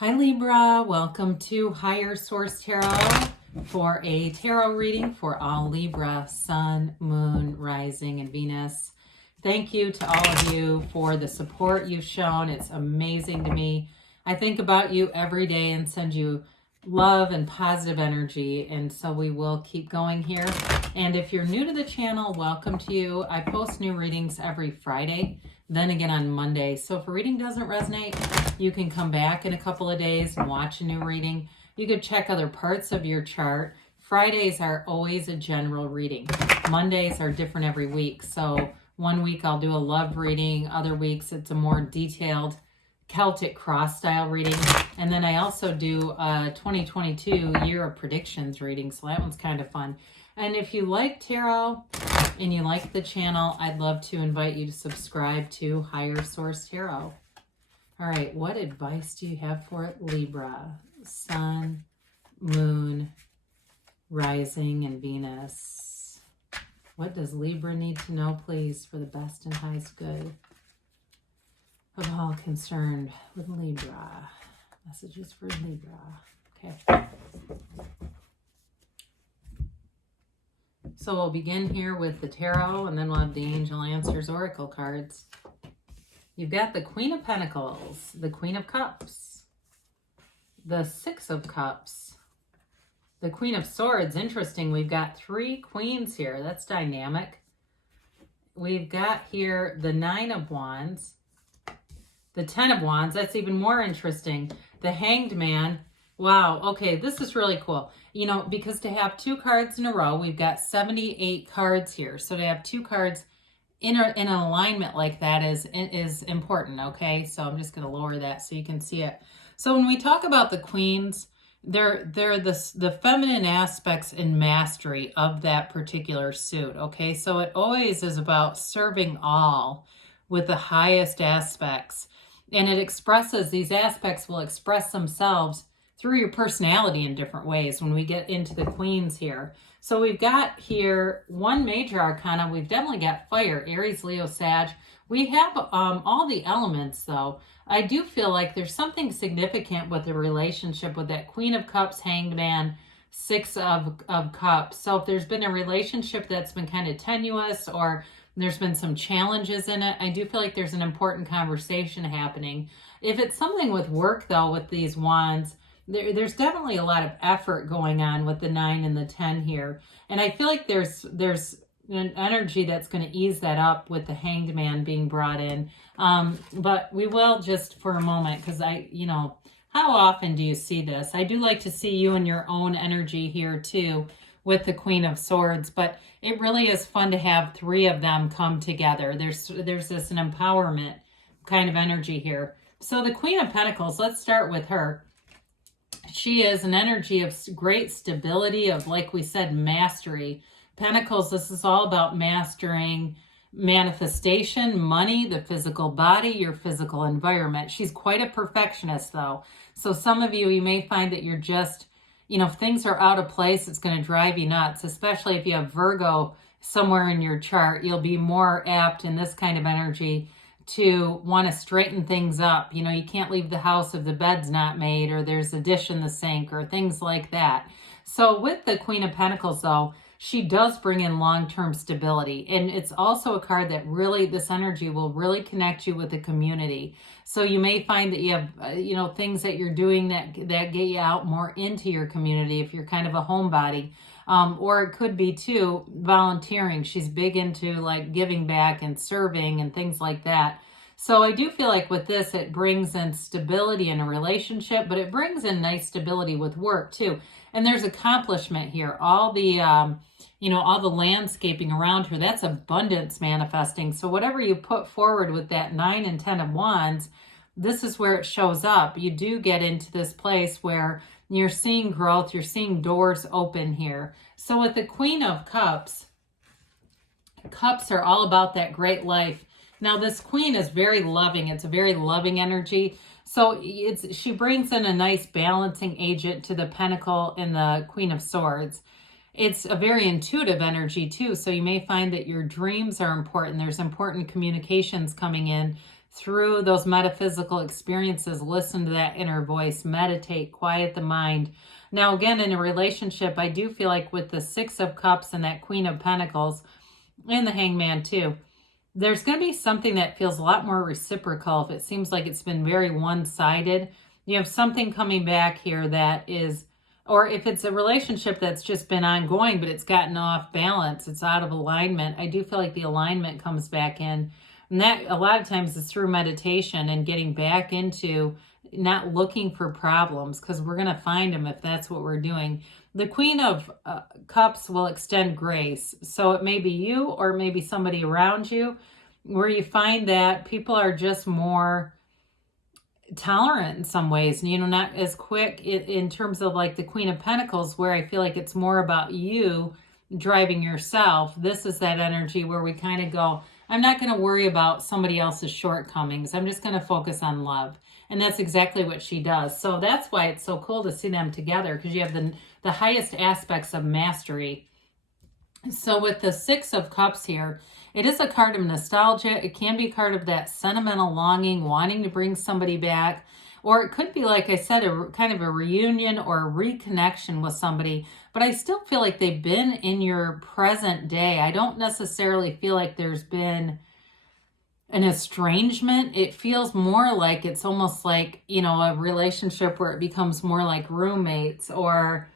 Hi Libra, welcome to Higher Source Tarot for a tarot reading for all Libra, Sun, Moon, Rising, and Venus. Thank you to all of you for the support you've shown. It's amazing to me. I think about you every day and send you love and positive energy, and so we will keep going here. And if you're new to the channel, welcome to you. I post new readings every Friday, then again on Monday. So if a reading doesn't resonate, you can come back in a couple of days and watch a new reading. You could check other parts of your chart. Fridays are always a general reading. Mondays are different every week. So one week I'll do a love reading. Other weeks it's a more detailed Celtic cross style reading. And then I also do a 2022 year of predictions reading. So that one's kind of fun. And if you like tarot and you like the channel, I'd love to invite you to subscribe to Higher Source Tarot. All right, what advice do you have for it, Libra? Sun, Moon, Rising, and Venus. What does Libra need to know, please, for the best and highest good of all concerned with Libra? Messages for Libra. Okay. So we'll begin here with the tarot, and then we'll have the Angel Answers Oracle cards. You've got the Queen of Pentacles, the Queen of Cups, the Six of Cups, the Queen of Swords. Interesting, we've got three queens here. That's dynamic. We've got here the Nine of Wands, the Ten of Wands. That's even more interesting. The Hanged Man. Wow, okay, this is really cool. You know, because to have two cards in a row, we've got 78 cards here. So to have two cards in an alignment like that is important, okay? So I'm just going to lower that so you can see it. So when we talk about the queens, they're the feminine aspects and mastery of that particular suit, okay? So it always is about serving all with the highest aspects. And it expresses, these aspects will express themselves through your personality in different ways when we get into the queens here. So we've got here one major arcana. We've definitely got fire, Aries, Leo, Sag. We have all the elements, though. I do feel like there's something significant with the relationship with that Queen of Cups, Hanged Man, Six of Cups. So if there's been a relationship that's been kind of tenuous or there's been some challenges in it, I do feel like there's an important conversation happening. If it's something with work, though, with these wands, there's definitely a lot of effort going on with the 9 and the 10 here. And I feel like there's an energy that's going to ease that up with the Hanged Man being brought in. But we will just for a moment, because how often do you see this? I do like to see you in your own energy here too with the Queen of Swords, but it really is fun to have three of them come together. There's this an empowerment kind of energy here. So the Queen of Pentacles, let's start with her. She is an energy of great stability, of, like we said, mastery. Pentacles, this is all about mastering manifestation, money, the physical body, your physical environment. She's quite a perfectionist, though. So some of you may find that you're just, if things are out of place, it's going to drive you nuts, especially if you have Virgo somewhere in your chart. You'll be more apt in this kind of energy to want to straighten things up. You can't leave the house if the bed's not made or there's a dish in the sink or things like that. So with the Queen of Pentacles, though, she does bring in long-term stability. And it's also a card that really, this energy will really connect you with the community. So you may find that you have, things that you're doing that get you out more into your community if you're kind of a homebody. Or it could be, too, volunteering. She's big into, like, giving back and serving and things like that. So I do feel like with this, it brings in stability in a relationship, but it brings in nice stability with work, too. And there's accomplishment here. All the, all the landscaping around her, that's abundance manifesting. So whatever you put forward with that 9 and 10 of Wands, this is where it shows up. You do get into this place where you're seeing growth, you're seeing doors open here. So with the Queen of Cups, cups are all about that great life. Now this queen is very loving. It's a very loving energy. So she brings in a nice balancing agent to the Pentacle and the Queen of Swords. It's a very intuitive energy too. So you may find that your dreams are important. There's important communications coming in through those metaphysical experiences. Listen to that inner voice, meditate, quiet the mind. Now, again, in a relationship, I do feel like with the Six of Cups and that Queen of Pentacles and the Hangman too, there's going to be something that feels a lot more reciprocal. If it seems like it's been very one-sided, you have something coming back here that is, or if it's a relationship that's just been ongoing, but it's gotten off balance, it's out of alignment, I do feel like the alignment comes back in. And that a lot of times is through meditation and getting back into not looking for problems, because we're going to find them if that's what we're doing. The Queen of Cups will extend grace. So it may be you or it may be somebody around you where you find that people are just more tolerant in some ways, and, you know, not as quick in terms of like the Queen of Pentacles, where I feel like it's more about you driving yourself. This is that energy where we kind of go, I'm not going to worry about somebody else's shortcomings. I'm just going to focus on love. And that's exactly what she does. So that's why it's so cool to see them together, because you have the highest aspects of mastery. So with the Six of Cups here, it is a card of nostalgia. It can be a card of that sentimental longing, wanting to bring somebody back. Or it could be, like I said, a kind of a reunion or a reconnection with somebody. But I still feel like they've been in your present day. I don't necessarily feel like there's been an estrangement. It feels more like it's almost like, you know, a relationship where it becomes more like roommates, or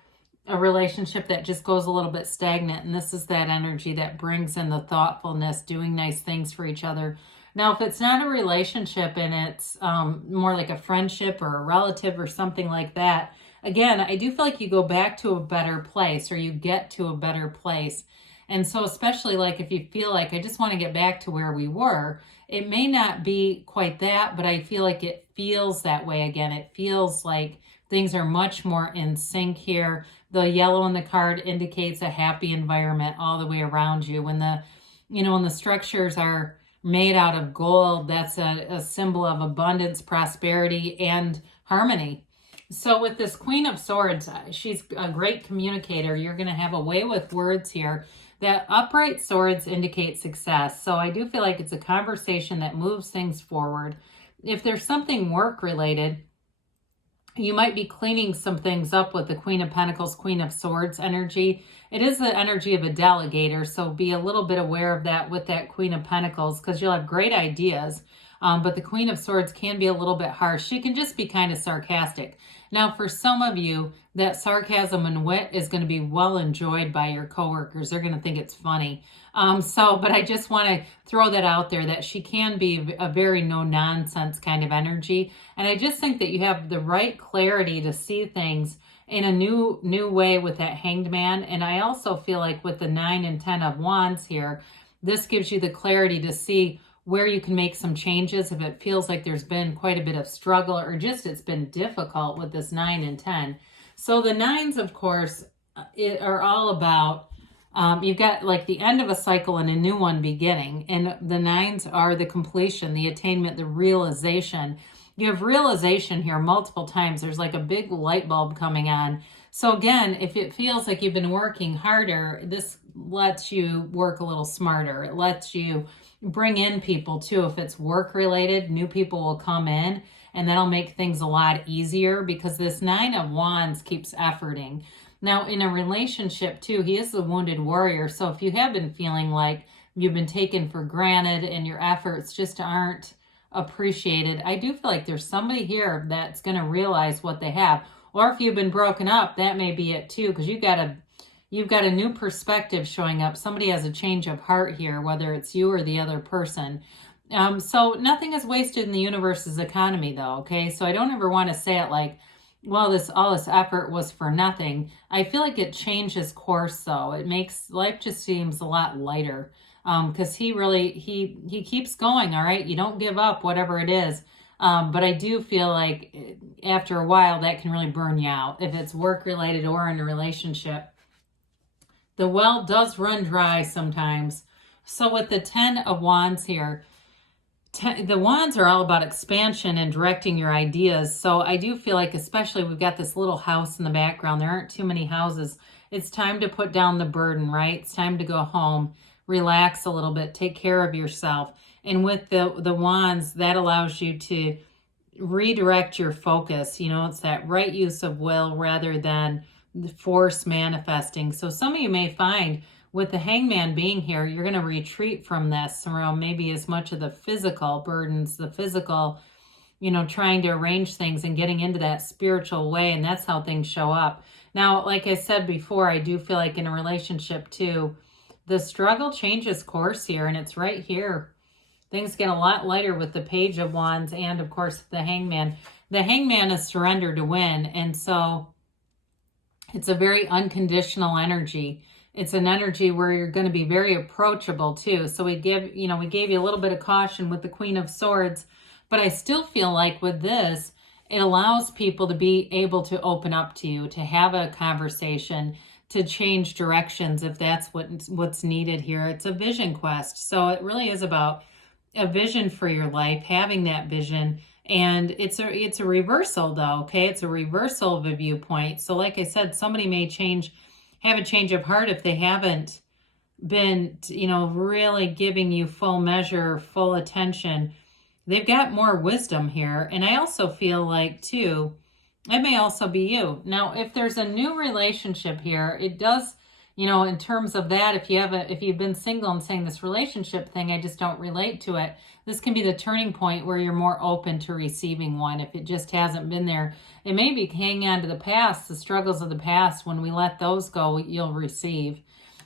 a relationship that just goes a little bit stagnant. And this is that energy that brings in the thoughtfulness, doing nice things for each other. Now, if it's not a relationship and it's more like a friendship or a relative or something like that, again, I do feel like you go back to a better place, or you get to a better place. And so especially like if you feel like, I just want to get back to where we were, it may not be quite that, but I feel like it feels that way again. It feels like things are much more in sync here. The yellow in the card indicates a happy environment all the way around you. When the, you know, when the structures are made out of gold, that's a symbol of abundance, prosperity, and harmony. So with this Queen of Swords, she's a great communicator. You're going to have a way with words here. That upright swords indicate success. So I do feel like it's a conversation that moves things forward. If there's something work related, you might be cleaning some things up with the Queen of Pentacles, Queen of Swords energy. It is the energy of a delegator, so be a little bit aware of that with that Queen of Pentacles, because you'll have great ideas. But the Queen of Swords can be a little bit harsh. She can just be kind of sarcastic. Now, for some of you, that sarcasm and wit is going to be well enjoyed by your coworkers. They're going to think it's funny. But I just want to throw that out there, that she can be a very no-nonsense kind of energy. And I just think that you have the right clarity to see things in a new way with that Hanged Man. And I also feel like with the 9 and 10 of Wands here, this gives you the clarity to see where you can make some changes if it feels like there's been quite a bit of struggle, or just it's been difficult with this 9 and 10. So the nines, of course, are all about, you've got like the end of a cycle and a new one beginning. And the nines are the completion, the attainment, the realization. You have realization here multiple times. There's like a big light bulb coming on. So again, if it feels like you've been working harder, this lets you work a little smarter. It lets you bring in people too. If it's work related, new people will come in, and that'll make things a lot easier, because this 9 of Wands keeps efforting. Now, in a relationship too, he is the wounded warrior. So if you have been feeling like you've been taken for granted and your efforts just aren't appreciated, I do feel like there's somebody here that's going to realize what they have. Or if you've been broken up, that may be it too, because you've got a new perspective showing up. Somebody has a change of heart here, whether it's you or the other person. So nothing is wasted in the universe's economy though, okay? So I don't ever want to say it like, well, all this effort was for nothing. I feel like it changes course though. It makes life just seems a lot lighter, because he keeps going, all right? You don't give up, whatever it is. But I do feel like after a while that can really burn you out if it's work related or in a relationship. The well does run dry sometimes. So with the 10 of Wands here, the Wands are all about expansion and directing your ideas. So I do feel like, especially we've got this little house in the background. There aren't too many houses. It's time to put down the burden, right? It's time to go home, relax a little bit, take care of yourself. And with the wands, that allows you to redirect your focus. You know, it's that right use of will rather than the force manifesting. So some of you may find with the hangman being here, you're going to retreat from this around maybe as much of the physical burdens, the physical, you know, trying to arrange things and getting into that spiritual way. And that's how things show up. Now, like I said before, I do feel like in a relationship too, the struggle changes course here, and it's right here. Things get a lot lighter with the Page of Wands and, of course, the Hangman. The Hangman is surrender to win, and so it's a very unconditional energy. It's an energy where you're going to be very approachable too. So we gave you a little bit of caution with the Queen of Swords, but I still feel like with this, it allows people to be able to open up to you, to have a conversation, to change directions if that's what's needed here. It's a vision quest. So it really is about a vision for your life, having that vision. And it's a reversal though, okay? It's a reversal of a viewpoint. So like I said, somebody may have a change of heart if they haven't been, you know, really giving you full measure, full attention. They've got more wisdom here. And I also feel like too, it may also be you. Now, if there's a new relationship here, it does, you know, in terms of that, if you've been single and saying this relationship thing, I just don't relate to it. This can be the turning point where you're more open to receiving one. If it just hasn't been there, it may be hanging on to the past, the struggles of the past. When we let those go, you'll receive.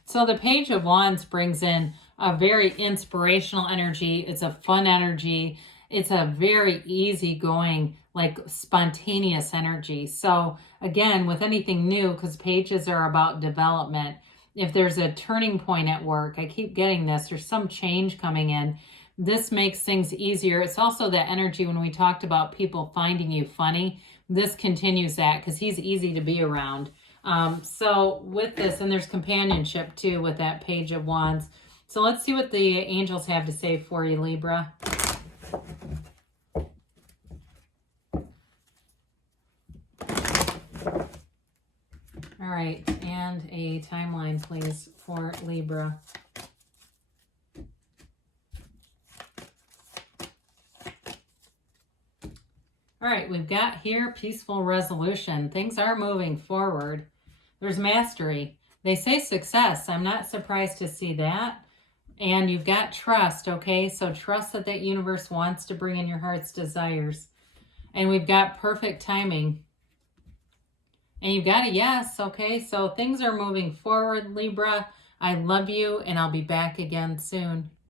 So the Page of Wands brings in a very inspirational energy. It's a fun energy. It's a very easygoing, like spontaneous energy. So again, with anything new, because pages are about development, if there's a turning point at work, I keep getting this, there's some change coming in. This makes things easier. It's also that energy when we talked about people finding you funny. This continues that because he's easy to be around. So with this, and there's companionship too with that Page of Wands. So let's see what the angels have to say for you, Libra. All right, and a timeline, please, for Libra. All right, we've got here peaceful resolution. Things are moving forward. There's mastery. They say success. I'm not surprised to see that. And you've got trust, okay? So trust that that universe wants to bring in your heart's desires. And we've got perfect timing. And you've got a yes, okay? So things are moving forward, Libra. I love you, and I'll be back again soon.